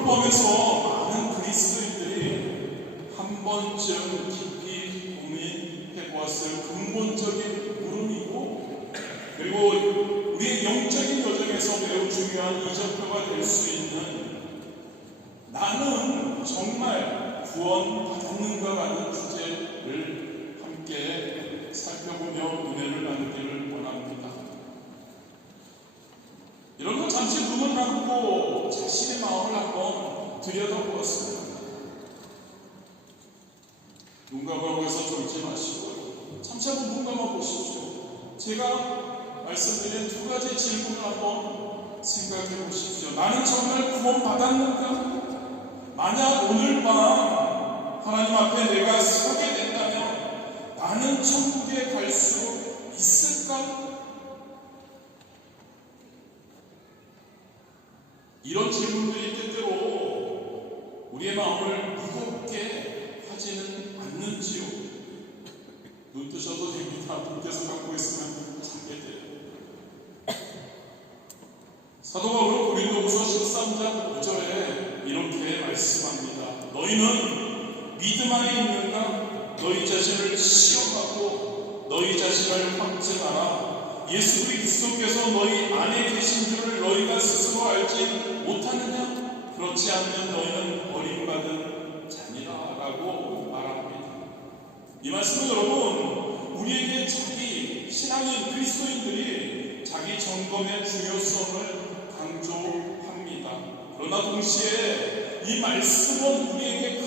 여러분을 포함해서 많은 그리스도인들이 한 번쯤 깊이 고민해보았을 근본적인 물음이고, 그리고 우리의 영적인 여정에서 매우 중요한 이정표가 될 수 있는 나는 정말 구원받았는가라는 주제를 함께 살펴보며 은혜를 나누기를 원합니다. 여러분, 잠시 눈을 감고 자신의 마음을 한번 들여다보았습니다. 눈 감으라고 해서 졸지 마시고 잠시 한번 눈 감아 보십시오. 제가 말씀드린 두 가지 질문을 한번 생각해 보십시오. 나는 정말 구원받았는가? 만약 오늘 밤 하나님 앞에 내가 서게 된다면 나는 천국에 갈 수 있을까? 이런 질문들이 때때로 우리의 마음을 무겁게 하지는 않는지요? 눈 뜨셔도 됩니다. 눈께서 감고 있으면 자게 돼요. 사도 바울은 고린도후서 13장 5절에 이렇게 말씀합니다. 너희는 믿음 안에 있는가? 너희 자신을 시험하고 너희 자신을 확증하라. 예수 그리스도께서 너희 안에 계신 줄을 너희가 스스로 알지 못하느냐? 그렇지 않으면 너희는 버림받은 자니라 라고 말합니다. 이 말씀은 여러분, 우리에게 자기 신앙인 그리스도인들이 자기 점검의 중요성을 강조합니다. 그러나 동시에 이 말씀은 우리에게 큰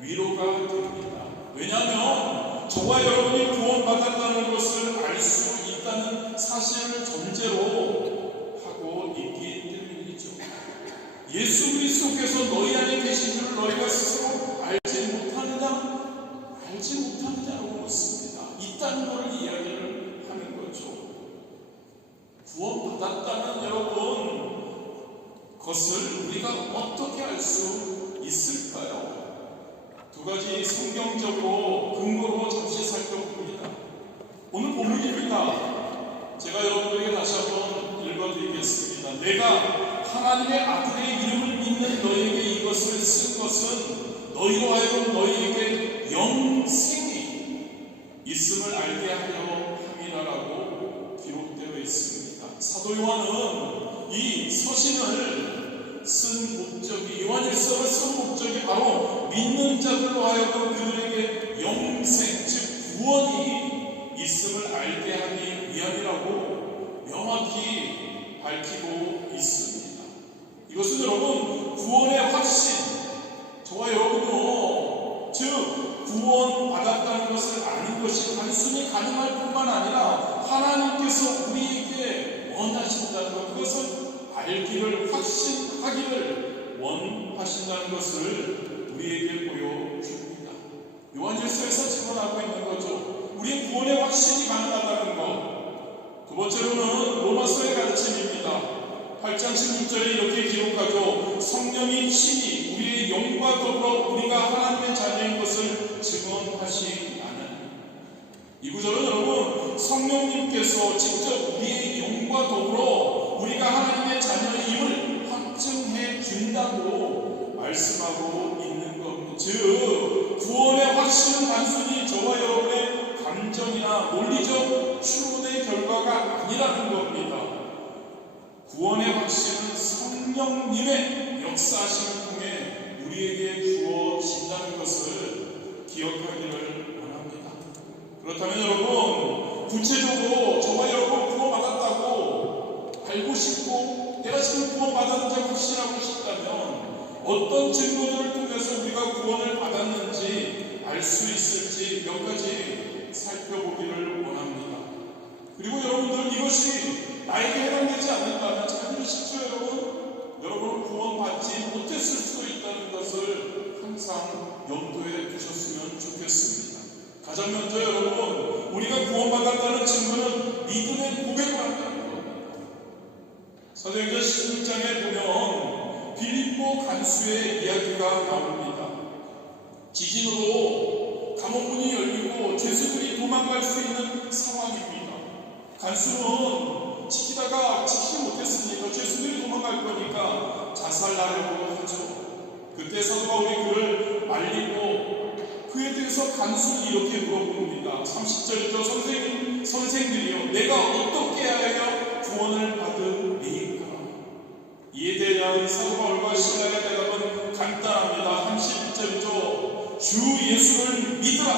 위로가 됩니다. 왜냐하면 저와 여러분이 구원받았다는 것을 알 수 있다는 사실을 전제로 하고 있기 때문이죠. 예수 그리스도께서 너희 안에 계신 줄 너희가 스스로 알지 못하느냐? 알지 못하느냐고 묻습니다. 있다는 것을 이야기를 하는 거죠. 구원받았다는 여러분, 그것을 우리가 어떻게 알 수 있을까요? 두 가지 성경적으로 근거로 잠시 살펴봅니다. 오늘 본문입니다. 제가 여러분에게 다시 한번 읽어드리겠습니다. 내가 하나님의 아들의 이름을 믿는 너희에게 이것을 쓴 것은 너희로 하여금 너희에게 영생이 있음을 알게 하려 함이라라고 기록되어 있습니다. 사도 요한은 이 서신을 쓴 목적이, 요한일서를 쓴 목적이 바로 믿는 자들로 하여금 그들에게 영생, 즉 구원이 있음을 알게 하기 위함이라고 명확히 밝히고 있습니다. 이것은 여러분, 구원의 확신, 저와 여러분도 즉 구원받았다는 것을 아는 것이 단순히 가능할 뿐만 아니라 하나님께서 우리에게 원하신다는 것, 그것을 알기를, 확신하기를 원하신다는 것을 우리에게 보여줍니다. 요한일서에서 증언하고 있는 거죠. 우리의 구원의 확신이 가능하다는 것. 두 번째로는 로마서의 가르침입니다. 8장 16절에 이렇게 기록하죠. 성령이 친히 우리의 영과 더불어 우리가 하나님의 자녀인 것을 증언하시나니. 이 구절은 여러분, 성령님께서 직접 우리의 영과 더불어 우리가 하나님의 자녀임을 확증해 준다고 말씀하고 있는 겁니다. 즉 구원의 확신은 단순히 저와 여러분의 감정이나 논리적 추론의 결과가 아니라는 겁니다. 구원의 확신은 성령님의 역사하심을 통해 우리에게 주어진다는 것을 기억하기를 원합니다. 그렇다면 여러분, 구체적으로 저와 여러분 구원받았다고 알고 싶고 내가 지금 구원받았는지 확신하고 싶다면 어떤 증거들을 통해서 우리가 구원을 받았는지 알 수 있을지 몇 가지 살펴보기를 원합니다. 그리고 여러분들, 이것이 나에게 해당되지 않는다면 잘 들으십시오. 여러분은 구원받지 못했을 수도 있다는 것을 항상 염두에 두셨으면 좋겠습니다. 가장 먼저 여러분, 우리가 구원받았다는 증거는 믿음의 고백을 한다는 겁니다. 사도행전 16장에 보면 빌립보 간수의 이야기가 나옵니다. 지진으로 감옥문이 열리고 죄수들이 도망갈 수 있는 상황입니다. 간수는 지키다가 지키지 못했으니까 죄수들이 도망갈 거니까 자살하려고 하죠. 그때 사도 바울이 그를 말리고 그에 대해서 간순히 이렇게 물어봅니다. 30절이죠. 선생들이요, 내가 어떻게 하여 구원을 받으리까? 이에 대한 사도 바울과 신라의 대답은 간단합니다. 31절이죠. 주 예수를 믿으라.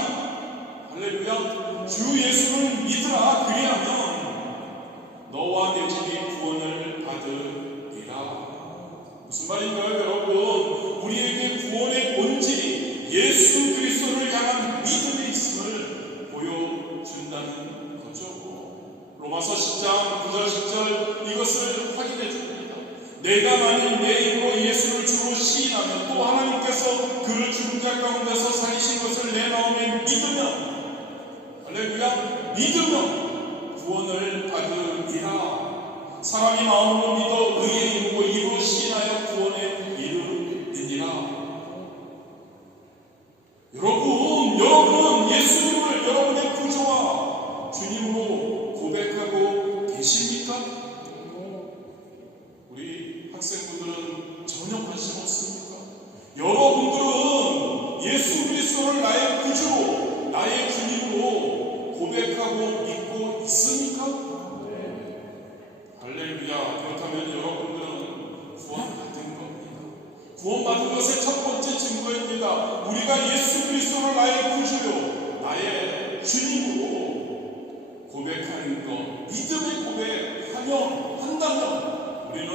할렐루야. 주 예수를 믿으라. 그리하면 너와 내 집이 구원을 받으리라. 무슨 말인가요, 여러분? 우리에게 구원의 본질이 예수 그리스도를 향한 믿음에 있음을 보여준다는 거죠. 로마서 10장 9절 10절 이것을 확인해 줍니다. 내가 만일 내 입으로 예수를 주로 시인하면 또 하나님께서 그를 죽은 자 가운데서 살리신 것을 내 마음에 믿으면, 할렐루야, 믿으면 구원을 받으리라. 사람이 마음으로 믿어 의에 이르고 입으로 시인하여 구원에 이르느니라. 여러분은 예수님을 여러분의 구주와 주님으로 고백하고 계십니까? 우리 학생분들은 전혀 관심 없습니까? 여러분들은 예수 그리스도를 나의 구주로, 나의 주님으로 고백하고 믿고 있습니까? 할렐루야. 그렇다면 여러분들은 구원받은 겁니다. 구원받은 것의 첫 번째 증거입니다. 우리가 예수 그리스도를 나의 구주요, 나의 주님으로 고백하는 것, 믿음의 한다면 우리는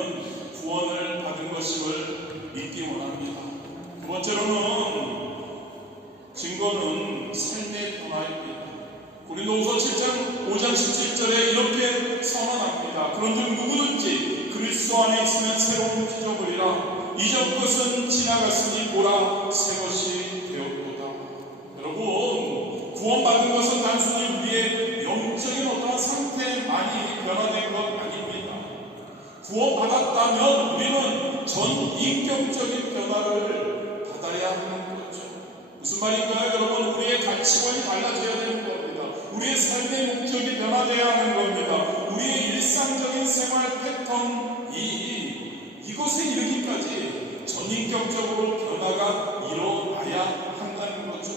구원을 받은 것임을 믿기 원합니다. 두 번째로는 증거는 삶의 변화입니다. 고린도후서 7장 5장 17절에 이렇게 선언합니다. 그런즉 누구든지 그리스도 안에 있으면 새로운 피조물이라 이전 것은 지나갔으니 보라 새 것이 되었도다. 여러분, 구원받은 것은 단순히 우리의 영적인 어떠한 상태만이 변화된 것 아닙니다. 구원받았다면 우리는 전 인격적인 변화를 받아야 하는 거죠. 무슨 말인가요, 여러분? 우리의 가치관이 달라져야 되는 겁니다. 우리의 삶의 목적이 변화되어야 하는 겁니다. 우리의 일상적인 생활 패턴이 이곳에 이르기까지 전인격적으로 변화가 일어나야 한다는 거죠.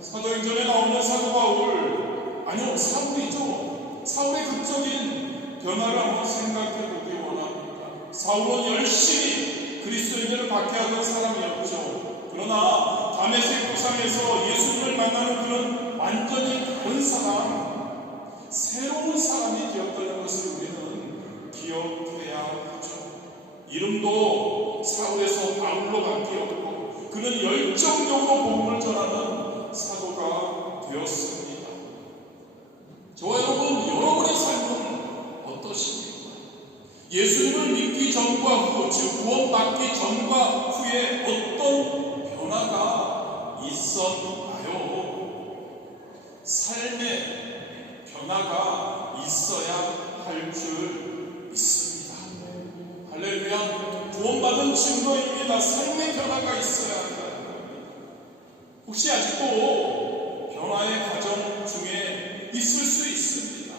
사도행전에 나오는 사도 바울, 아니요, 사울이죠. 사울의 극적인 변화를 한번 생각해 보기 원합니다. 사울은 열심히 그리스도인들을 박해하던 사람이었죠. 그러나 다메섹 도상에서 예수님을 만나는 그런 완전히 다른 사람, 새로운 사람이 되었다는 것을 우리는 기억해야 하죠. 이름도 사울에서 바울로 바뀌었고 그는 열정적으로 복음을 전하는 사도가 되었습니다. 저와 여러분의 삶은 어떠십니까? 예수님을 믿기 전과 후, 즉 구원받기 전과 후에 어떤 변화가 있었나요? 삶의 변화가 있어야 할 줄 믿습니다. 할렐루야. 구원받은 증거입니다. 삶의 변화가 있어야 한다는 겁니다. 혹시 아직도 변화의 과정 중에 있을 수 있습니다.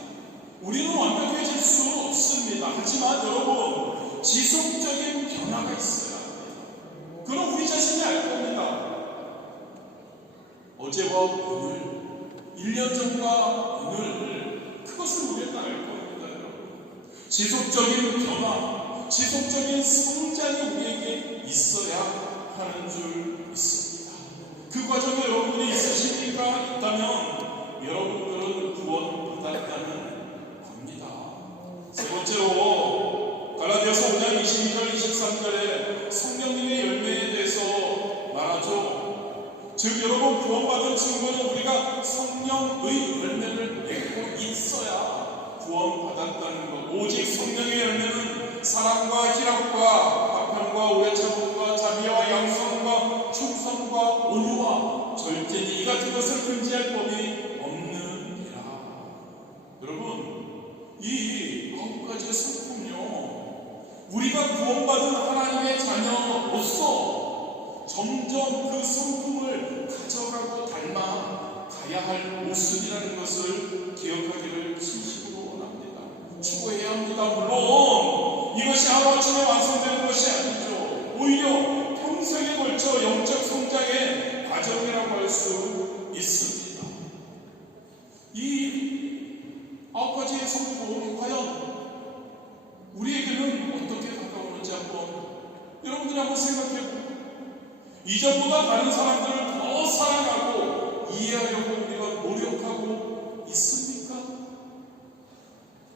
우리는 완벽해질 수 없습니다. 하지만 여러분, 지속적인 변화가 있어야 합니다. 그럼 우리 자신이 알 겁니다. 어제와 오늘, 1년 전과 오늘, 그것을 우리는 알 겁니다. 여러분. 지속적인 변화, 지속적인 성장이 우리에게 있어야 하는 줄 믿습니다. 그 과정에 여러분들이 있으십니까? 있다면 여러분들은 구원받았다는 겁니다. 세 번째로 갈라디아서 5장 22절 23절에 성령님의 열매에 대해서 말하죠. 즉 여러분, 구원받은 증거는 우리가 성령의 열매를 맺고 있어야 구원받았다는 것. 오직 성령의 열매는 사랑과 희락과 화평과 오래 참음과 자비와 양선과 충성과 온유와 절제니 이 같은 것을 금지할 법이 없느니라. 여러분, 이 9가지의 성품요, 우리가 구원받은 하나님의 자녀로서 점점 그 성품을 가져가고 닮아 가야 할 모습이라는 것을 기억하기를 진심으로 원합니다. 추구해야 합니다. 물론 이것이 하루아침에 완성되는 것이 아니죠. 오히려 평생에 걸쳐 가지의 성품 과연 우리에게는 어떻게 다가오는지 한번 여러분들이 한번 생각해보고, 이전보다 다른 사람들을 더 사랑하고 이해하려고 우리가 노력하고 있습니까?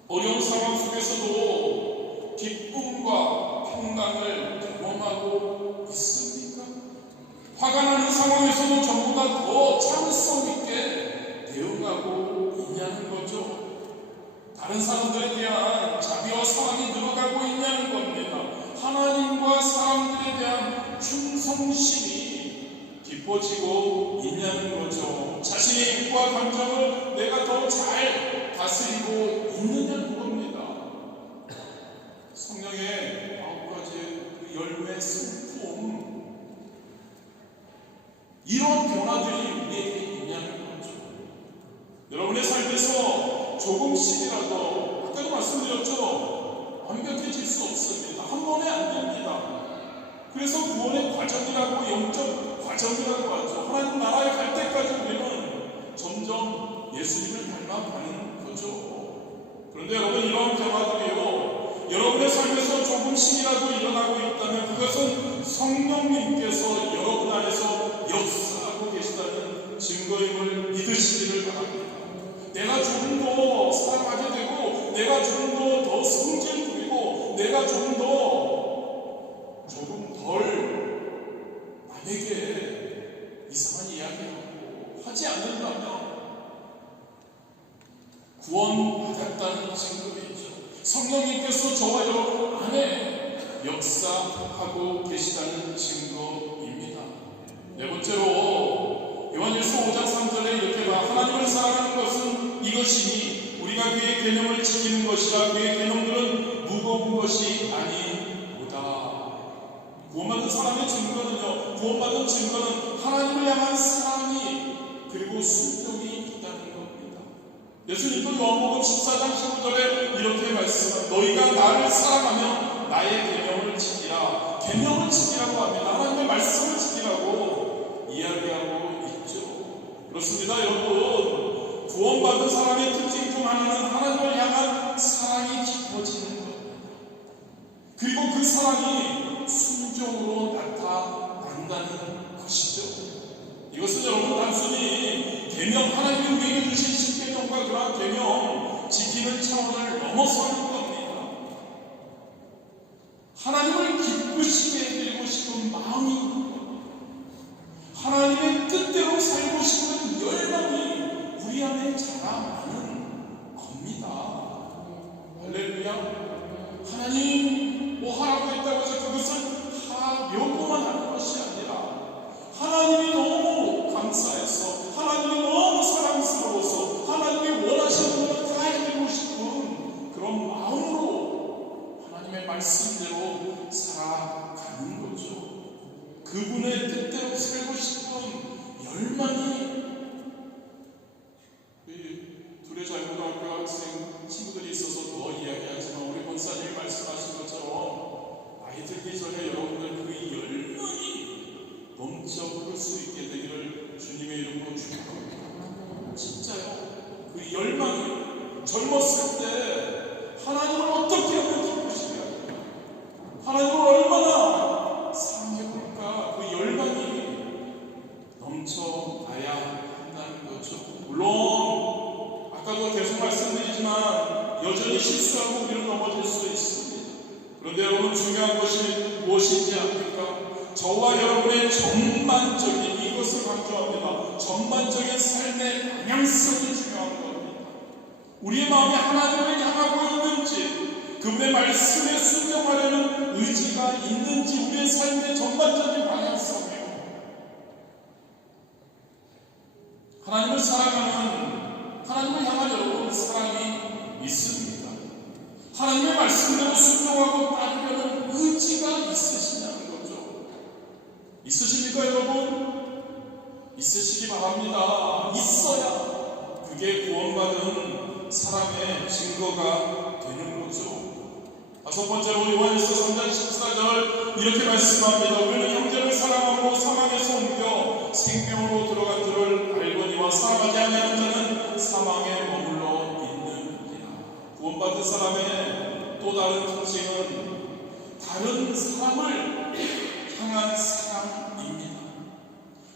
어려운 상황 속에서도 기쁨과 평강을 경험하고 있습니까? 화가 나는 상황에서도 전보다 더 참을성 있게 대응하고 있냐는 거죠. 다른 사람들에 대한 자비와 사랑이 늘어가고 있냐는 겁니다. 하나님과 사람들에 대한 충성심이 깊어지고 있냐는 거죠. 자신의 입과 감정을 내가 더 잘 다스리고 있느냐는 겁니다. 성령의 9가지의 그 열매 성품, 이런 변화들이 우리에게 있냐는 거죠. 여러분의 삶에서 조금씩이라도, 아까도 말씀드렸죠, 완벽해질 수 없습니다. 한 번에 안 됩니다. 그래서 구원의 과정이라고, 영적 과정이라고 하죠. 하나님 나라에 갈 때까지 우리는 점점 예수님을 닮아가는 거죠. 그런데 여러분, 이런 변화들이요, 여러분의 삶에서 조금씩이라도 일어나고 있다면 그것은 성령님께서 여러분 안에서 역사하고 계시다는 증거임을 믿으시기를 바랍니다. 내가 조금 더 사랑하게 되고, 내가 조금 더 성질 부리고, 내가 조금 덜 남에게 이상한 이야기하고 하지 않는다면 구원받았다는 증거이죠. 성령님께서 저와 여러분 안에 역사하고 계시다는 증거입니다. 네 번째로 요한일서 5장 3절에 이렇게 봐, 하나님을 사랑하는 것은 이것이니 우리가 그의 계명을 지키는 것이라. 그의 계명들은 무거운 것이 아니로다. 구원받은 사람의 증거는요, 구원받은 증거는 하나님을 향한 사랑이 그리고 순종이 있다는 겁니다. 예수님도 요한복음 14장 15절에 이렇게 말씀합니다. 너희가 나를 사랑하면 나의 계명을 지키라. 계명을 지키라고 합니다. 하나님의 말씀을 지키라고 이야기하고 있죠. 그렇습니다. 여러분, 구원받은 사람의 특징 중 하나는 하나님을 향한 사랑이 깊어지는 것, 그리고 그 사랑이 순종으로 나타난다는 것이죠. 이것은 여러분 단순히 계명, 하나님이 우리에게 주신 십계명과 그러한 계명 지키는 차원을 넘어서는 겁니다. 하나님을 기쁘시게 해드리고 싶은 마음이, 하나님의 뜻대로 살고 싶은 열망이 우리 안에 자라나는 겁니다. 할렐루야. 하나님 뭐 하라고 했다고 해서 그것을 하려고만 하는 것이 아니라, 하나님이 너무 감사해서, 하나님이 너무 사랑스러워서, 하나님이 원하시는 것을 다 해드리고 싶은 그런 마음으로 하나님의 말씀대로 살아가는 거죠. 그분의 뜻대로 살고 싶은 열망이, 둘의 잘고등학교 학생 친구들이 있어서 더 이야기하지만 우리 권사님이 말씀하신 것처럼 나이 들기 전에 여러분들 그 열망이 넘쳐 흐를 수 있게 되기를 주님의 이름으로 축복합니다. 진짜요. 그 열망이 젊었을 때 하나님을 어떻게 하면 기쁘시게 할까, 하나님을 얼마나 사랑해볼까, 그 열망이 넘쳐나야 한다는 거죠. 물론 아까도 계속 말씀드리지만 여전히 실수하고 우리는 넘어질 수 있습니다. 그런데 여러분, 중요한 것이 무엇인지 압니까? 저와 여러분의 전반적인, 이것을 강조합니다, 전반적인 삶의 방향성이 중요한 겁니다. 우리의 마음이 하나님을 향하고 있는지, 그분의 말씀에 순종하려는 의지가 있는지, 우리의 삶의 전반적인 방향성이에요. 하나님을 사랑하는, 하나님을 향한 여러분 사랑이 있습니다. 하나님의 말씀대로 순종하고 따르려는 의지가 있으시냐는 거죠. 있으십니까 여러분? 있으시기 바랍니다. 있어야 그게 구원받은 사람의 증거가 되는 거죠. 다섯 번째로 요한일서 3장 14절 이렇게 말씀합니다. 우리는 형제를 사랑함으로 사망에서 옮겨 생명으로 들어간 줄을 알거니와 사랑하지 아니하는 자는 사망에 머물러 있느니라. 구원받은 사람의 또 다른 특징은 다른 사람을 향한 사랑입니다.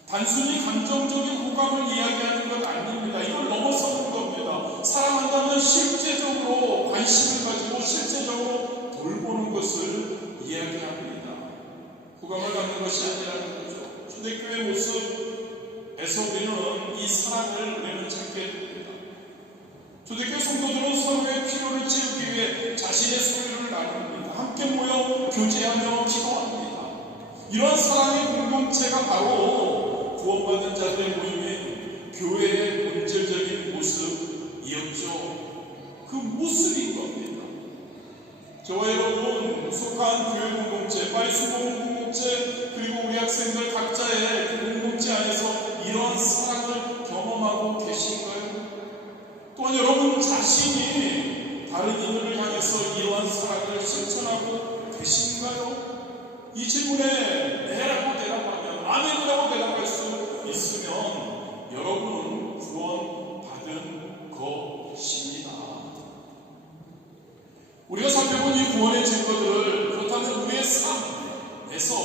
단순히 감정적인 호감을 이야기하는 것 아닙니다. 이걸 넘어서는 겁니다. 사랑한다면 실제적으로 관심을 가지고 실제적으로 돌보는 것을 이야기합니다. 호감을 갖는 것이 아니라는 거죠. 초대교회 모습에서 우리는 이 사랑을 우리는 찾게 됩니다. 초대교회 성도들은 서로의 필요를 채우기 위해 자신의 소유를 나눕니다. 함께 모여 교제하며 기도합니다. 이러한 사랑의 공동체가 바로 구원받은 자들의 모임인 교회의 본질적인 모습이었죠. 그 모습인 겁니다. 저와 여러분 속한 교회 공동체, 파리수공 공동체, 그리고 우리 학생들 각자의 그 공동체 안에서 이러한 사랑을 경험하고 계신가요? 또한 여러분 자신이 다른 이들을 향해서 이러한 사랑을 실천하고 계신가요? 이 질문에 네라고 대답하면, 아멘이라고 대답할 수 있으면 여러분은 구원받은 것입니다. 우리가 살펴본 이 구원의 증거들을 그렇다면 우리의 삶에서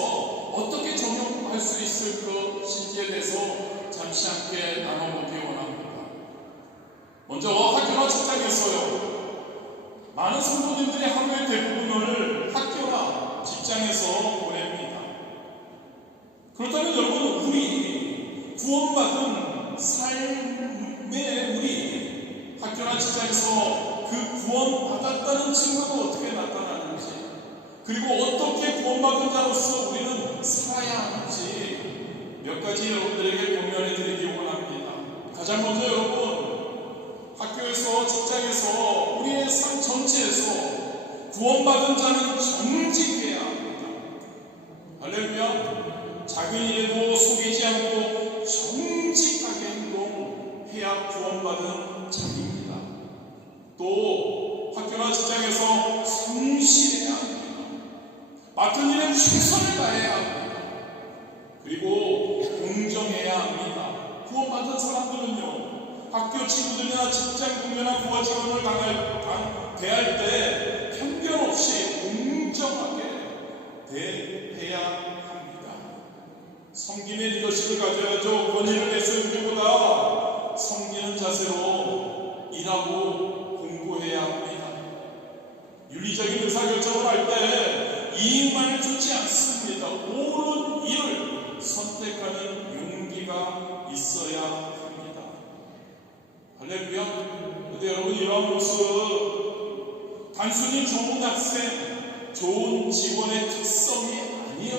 어떻게 적용할 수 있을 것인지에 대해서 잠시 함께 나눠보기 원합니다. 먼저 학교나 직장에서요, 많은 성도님들이 하루의 대부분을 학교나 직장에서 보냅니다. 그렇다면 여러분, 우리 구원받은 삶의 우리 학교나 직장에서 그 구원받았다는 증거가 어떻게 나타나는지, 그리고 어떻게 구원받은 자로서 우리는 살아야 하는지 몇 가지 여러분들에게 공유해 드리기 원합니다. 가장 먼저 여러분, 학교에서 직장에서 우리의 삶 전체에서 구원받은 자는 정직해야 합니다. 할렐루야. 작은 일에도 속이지 않고 정직하게 행동해야 구원받은 자입니다. 또 학교나 직장에서 성실해야 합니다. 맡은 일에 최선을 다해야 합니다. 그리고 공정해야 합니다. 구원받은 사람들은요, 학교 친구들이나 직장 동료나 부하 직원을 대할 때 편견 없이 공정하게 대해야 합니다. 섬김의 리더십을 가져야죠. 권위를 내세우기보다 섬기는 자세로 일하고 공부해야 합니다. 윤리적인 의사결정을 할 때 이익만을 주지 않습니다. 옳은 일을 선택하는 용기가 있어야 합니다. 할렐루야. 근데 여러분, 이러한 모습 단순히 좋은 학생, 좋은 직원의 특성이 아니에요.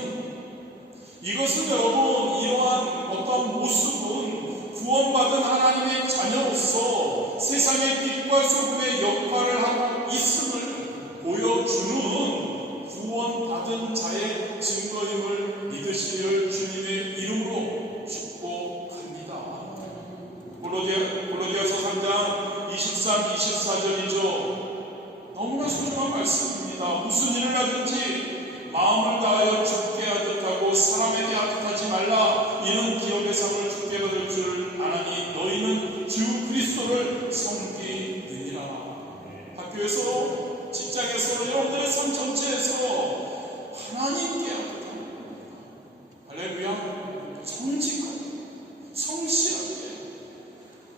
이것은 여러분, 이러한 어떤 모습은 구원받은 하나님의 자녀로서 세상의 빛과 소금의 역할을 하고 있음을 보여주는 구원받은 자의 증거임을 믿으시길 주님의 이름으로 축복합니다. 골로디아서 3장 23, 24절이죠. 너무나 소중한 말씀입니다. 무슨 일을 하든지 마음을 다하여 주께 하듯 하고 사람에게 하듯 하지 말라. 이는 기업의 상을 주께 받을 줄 아나니 너희는 주 그리스도를 섬기느니라. 학교에서, 직장에서, 여러분들의 삶 전체에서 하나님께 하듯 합니다. 할렐루야. 정직하게, 성실하게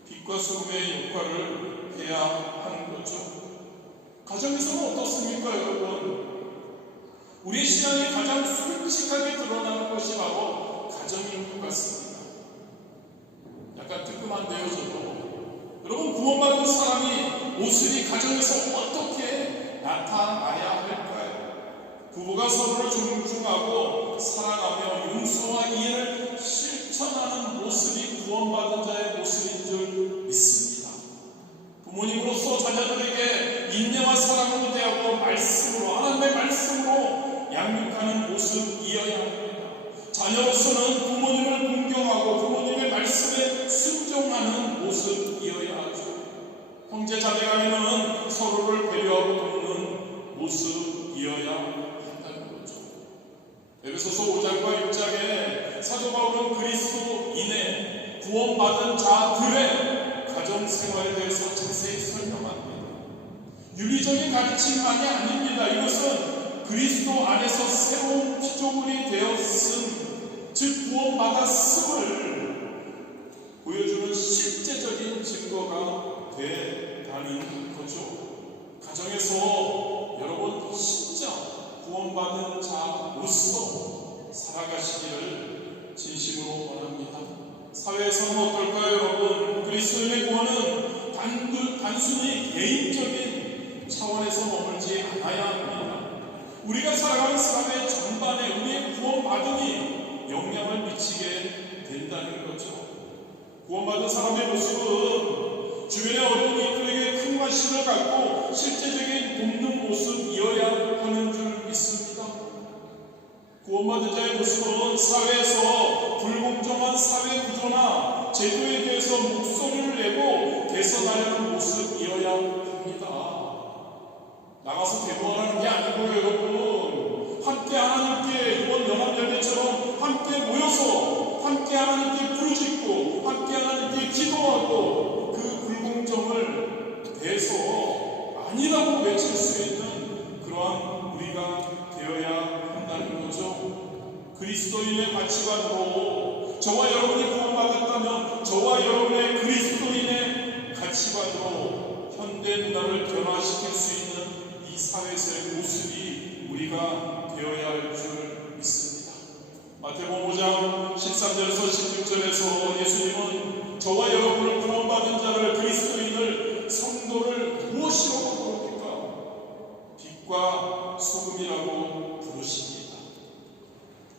빛과 소금의 역할을 해야 하는 거죠. 가정에서는 어떻습니까, 여러분? 우리의 신앙이 가장 솔직하게 드러나는 것이 바로 가정인 것 같습니다. 약간 뜨끔한데요, 저도. 여러분, 구원받은 사람이 모습이 가정에서 어떻게 나타나야 할까요? 부부가 서로를 존중하고 사랑하며 용서와 이해를 실천하는 모습이 구원받은 자의 모습인 줄 믿습니다. 부모님으로서 자녀들에게 인내와 사랑으로 대하고 말씀으로, 하나님의 말씀으로 양육하는 모습이어야 합니다. 자녀로서는 부모님을 공경하고 부모님의 말씀에 순종하는 모습이어야 하죠. 형제 자매간에는 서로를 배려하고 돕는 모습이어야 한다는 거죠. 에베소서 5장과 6장에 사도 바울은 그리스도인의 구원받은 자들의 가정생활에 대해서 자세히 설명합니다. 윤리적인 가르침만이 아닙니다. 이것은 그리스도 안에서 새로운 피조물이 되었음, 즉 구원받았음을 보여주는 실제적인 증거가 되다는 거죠. 가정에서 여러분 진짜 구원받은 자로서 살아가시기를 진심으로 원합니다. 사회에서는 어떨까요, 여러분? 그리스도인의 구원은 단순히 개인적인 차원에서 머물지 않아야 합니다. 우리가 살아가는 사회 전반에 우리의 구원받음이 영향을 미치게 된다는 거죠. 구원받은 사람의 모습은 주변의 어려운 이들에게 큰 관심을 갖고 실제적인 돕는 모습이어야 하는 줄 믿습니다. 구원받은 자의 모습은 사회에서 불공정한 사회 구조나 제도에 대해서 목소리를 내고 개선하려는 모습이어야 합니다. 나가서 대모하는 게 아니고요, 여러분. 함께 하나님께 이번 연합예배처럼 함께 모여서 함께 하나님께 부르짖고 함께 하나님께 기도하고 그 불공정을 대해서 아니라고 외칠 수 있는 그러한 우리가 되어야 한다는 거죠. 그리스도인의 가치관으로 저와 여러분이 구원받았다면 저와 여러분의 그리스도인의 가치관으로 현대 문화를 변화시킬 수 있는 이 사회에서의 모습이 우리가 되어야 할 줄 믿습니다. 마태복음 5장 13절에서 16절에서 예수님은 저와 여러분을 구원받은 자를 그리스도인을 성도를 무엇이라고 부릅니까? 빛과 소금이라고 부르십니다.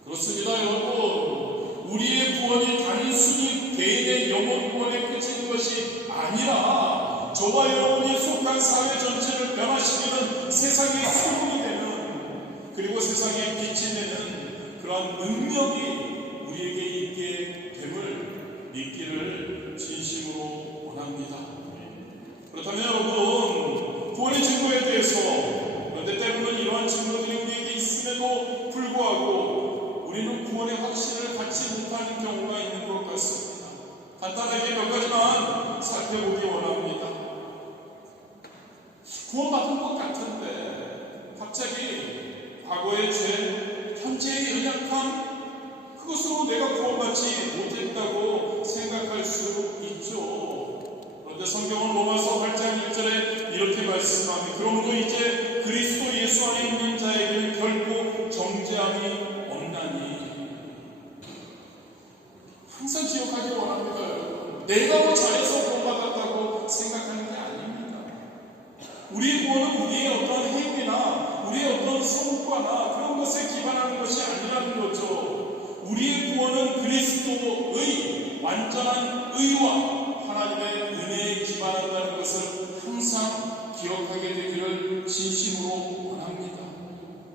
그렇습니다, 여러분. 우리의 구원이 단순히 개인의 영혼 구원에 그치는 것이 아니라 저와 여러분이 속한 사회 전체를 변화시키는 세상의 소금이 되는, 그리고 세상에 빛이 되는 그러한 능력이 우리에게 있게 됨을 믿기를 진심으로 원합니다. 그렇다면 여러분, 구원의 증거에 대해서, 그런데 때로는 이러한 증거들이 우리에게 있음에도 불구하고 우리는 구원의 확신을 갖지 못하는 경우가 있는 것 같습니다. 간단하게 몇 가지만 살펴보기 원합니다. 구원받은 것 같은데 갑자기 과거의 죄, 현재의 연약함, 그것으로 내가 구원받지 못했다고 생각할 수 있죠. 그런데 성경은 로마서 8장 1절에 이렇게 말씀합니다. 그러므로 이제 그리스도 예수 안에 있는 자에게는 결코 정죄함이 없나니. 항상 기억하기 원합니다. 내가 뭐 잘해서 구원받았다고 생각하는 게 아닙니다. 우리의 구원은 우리의 어떤 행위나 우리의 어떤 성과나 그런 것에 기반하는 것이 아니라는 거죠. 우리의 구원은 그리스도의 완전한 의와 하나님의 은혜에 기반한다는 것을 항상 기억하게 되기를 진심으로 원합니다.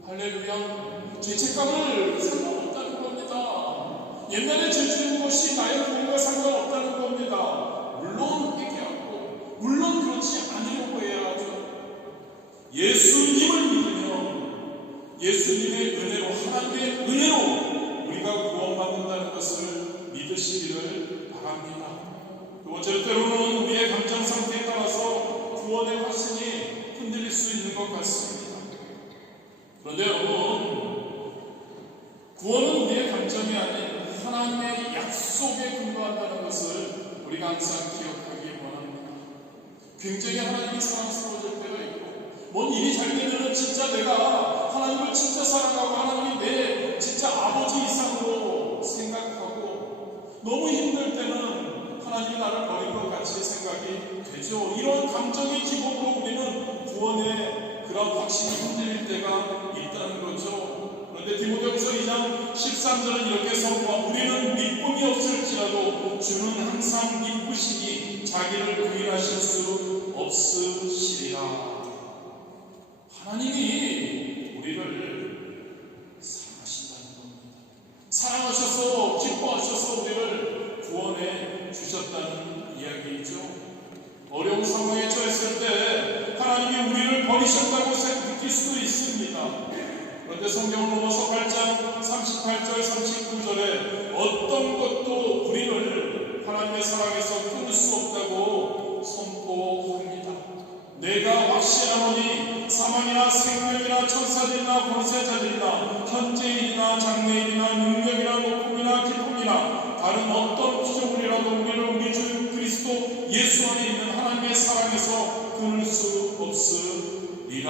할렐루야. 죄책감을 상관없다는 겁니다. 옛날에 죄 지은 것이 나의 구원과 상관없다는 겁니다. 물론 회개하고 물론 그렇지 않으려고 해야 하죠. 예수님을 믿으면 예수님의 은혜로, 하나님의 은혜로 우리가 구원받는다는 것을 믿으시기를 바랍니다. 두 번째로, 때로는 우리의 감정 상태에 따라서 구원의 확신이 흔들릴 수 있는 것 같습니다. 그런데 여러분, 구원은 우리의 감정이 아닌 하나님의 약속에 근거한다는 것을 우리가 항상 기억하기 원합니다. 굉장히 하나님이 사랑스러워질 때가 있고, 뭔 일이 잘 되면 진짜 내가 하나님을 진짜 사랑하고 하나님이 내 진짜 아버지 이상으로 생각하고, 너무 힘들 때는 하나님이 나를 버린 것 같이 생각이 되죠. 이런 감정의 기복으로 우리는 구원의 그런 확신이 흔들릴 때가 있다는 거죠. 그런데 디모데후서 2장 13절은 이렇게 선포합니다. 우리는 믿음이 없을지라도 주는 항상 기쁘시니 자기를 부인하실 수 없으시리라. 하나님이 우리를 사랑하신다는 겁니다. 사랑하셔서 기뻐하셔서 우리를 구원해 주셨다는 이야기이죠. 어려운 상황에 처했을 때 하나님이 우리를 버리셨다고 느낄 수도 있습니다. 그런데 성경 로마서 8장 38절 39절에 어떤 것도 우리를 하나님의 사랑에서 끊을 수 없다고 선포합니다. 내가 확신하는 아시나오니 사망이나 생명이나 천사들이나 권세자들이나 현재인이나 장래인이나 능력이나 높음이나 기쁨이나 다른 어떤 피조물이라도 우리를 우리 주 그리스도 예수 안에 있는 하나님의 사랑에서 끊을 수 없으리라.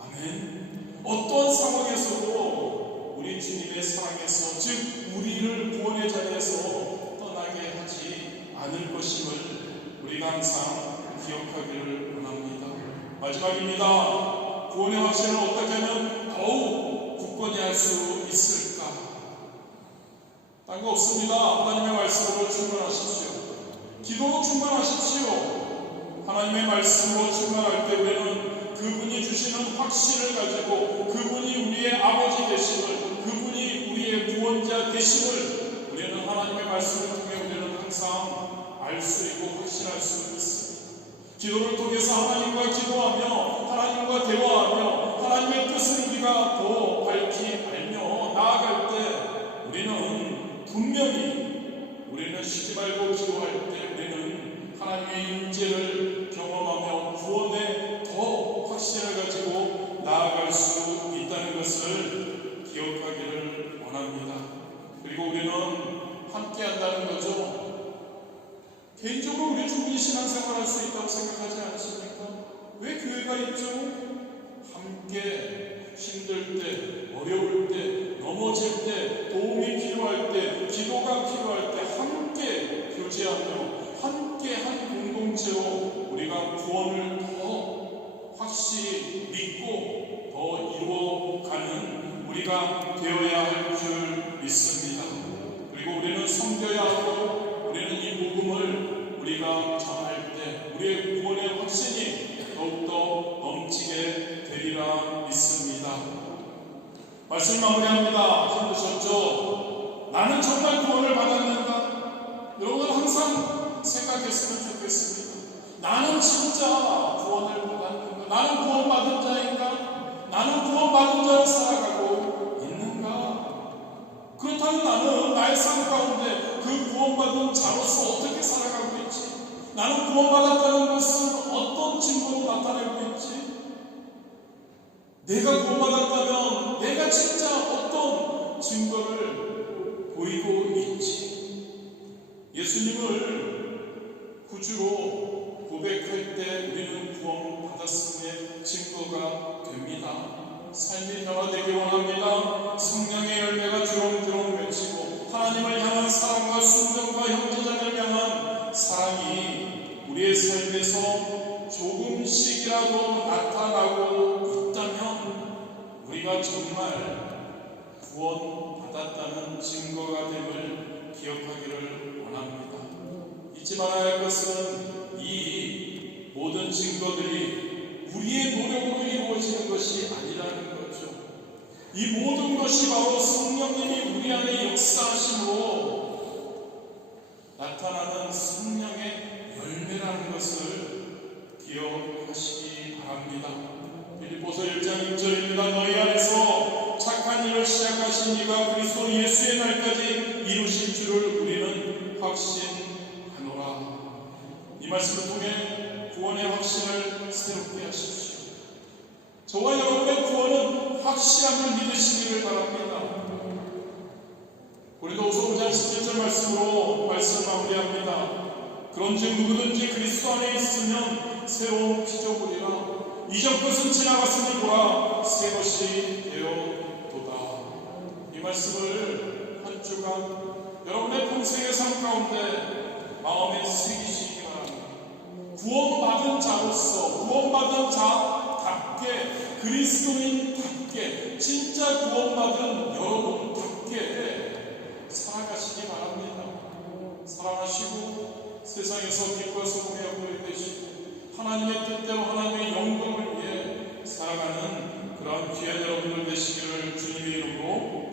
아멘. 어떤 상황에서도 우리 주님의 사랑에서, 즉 우리를 구원의 자리에서 떠나게 하지 않을 것임을 우리가 항상 기억하기를 원합니다. 마지막입니다. 구원의 확신을 어떻게 하면 더욱 굳건히 할 수 있을까? 딴 거 없습니다. 하나님의 말씀으로 충만하십시오. 기도로 충만하십시오. 하나님의 말씀으로 충만할 때 우리는 그분이 주시는 확신을 가지고 그분이 우리의 아버지 되심을, 그분이 우리의 구원자 되심을 우리는 하나님의 말씀을 통해 우리는 항상 알 수 있고 확신할 수 있습니다. 기도를 통해서 하나님과 기도하며 하나님과 대화하며 하나님의 뜻을 우리가 더 밝히 알며 나아갈 때 우리는 분명히 우리는 쉬지 말고 기도할 때 우리는 하나님의 임재를 경험하며 구원에 더 확신을 가지고 나아갈 수 있다는 것을 기억하기를 원합니다. 그리고 우리는 함께 한다는 거죠. 개인적으로 우리 충분히 신앙생활 할 수 있다고 생각하지 않으십니까? 왜 교회가 있죠? 함께 힘들 때, 어려울 때, 넘어질 때, 도움이 필요할 때, 기도가 필요할 때 함께 교제하며 함께 한 공동체로 우리가 구원을 더 확실히 믿고 더 이루어가는 우리가 되어야 할 줄 믿습니다. 그리고 우리는 섬겨야 하고 우리는 이 복음을 우리가 전할 때 우리의 구원의 확신이 더욱더 넘치게 되리라 믿습니다. 말씀 마무리합니다. 힘드셨죠? 나는 정말 구원을 받았는가? 여러분 항상 생각했으면 좋겠습니다. 나는 진짜 구원을 받았는가? 나는 구원받은 자인가? 나는 구원받은 자로 살아가고 있는가? 그렇다면 나는 나의 삶 가운데 그 구원받은 자로서 어떻게 살아가고 있지? 나는 구원받았다는 것은 어떤 증거로 나타내고 있지? 내가 구원받았다면 내가 진짜 어떤 증거를 보이고 있지? 예수님을 구주로 고백할 때 우리는 구원받았음의 증거가 됩니다. 삶이 변화되기 원합니다. 성령의 열매가 주렁주렁 맺히고 하나님을 향한 사랑과 순종과 형제자를 향한 사랑이 우리의 삶에서 조금씩이라도 나타나고 있다면 우리가 정말 구원받았다는 증거가 됨을 기억하기를 원합니다. 잊지 말아야 할 것은 이 모든 증거들이 우리의 노력으로 이루어지는 것이 아니라는 거죠. 이 모든 것이 바로 성령님이 우리 안에 역사하심으로 나타나는 성령의 열매라는 것을 기억하시기 바랍니다. 빌립보서 1장 6절입니다. 너희 안에서 착한 일을 시작하신 이가 그리스도 예수의 날까지 이루실 줄을 우리는 확신하노라. 이 말씀을 통해 구원의 확신을 새롭게 하십시오. 저와 여러분의 구원은 확실함을 믿으시기를 바랍니다. 고린도후서 5장 17절 말씀으로 말씀 마무리합니다. 그런즉 누구든지 그리스도 안에 있으면 새로운 피조물이라 이전 것은 지나갔으니 보라 새 것이 되어도다. 이 말씀을 한 주간 여러분의 평생의 삶 가운데 마음에 새기시기 바랍니다. 구원받은 자로서 구원받은 자답게 그리스도인답게 진짜 구원받은 여러분답게 살아가시기 바랍니다. 사랑하시고 세상에서 빛과 소금의 역할이 되시고 하나님의 뜻대로 하나님의 영광을 위해 살아가는 그런 귀한 여러분들 되시기를 주님의 이름으로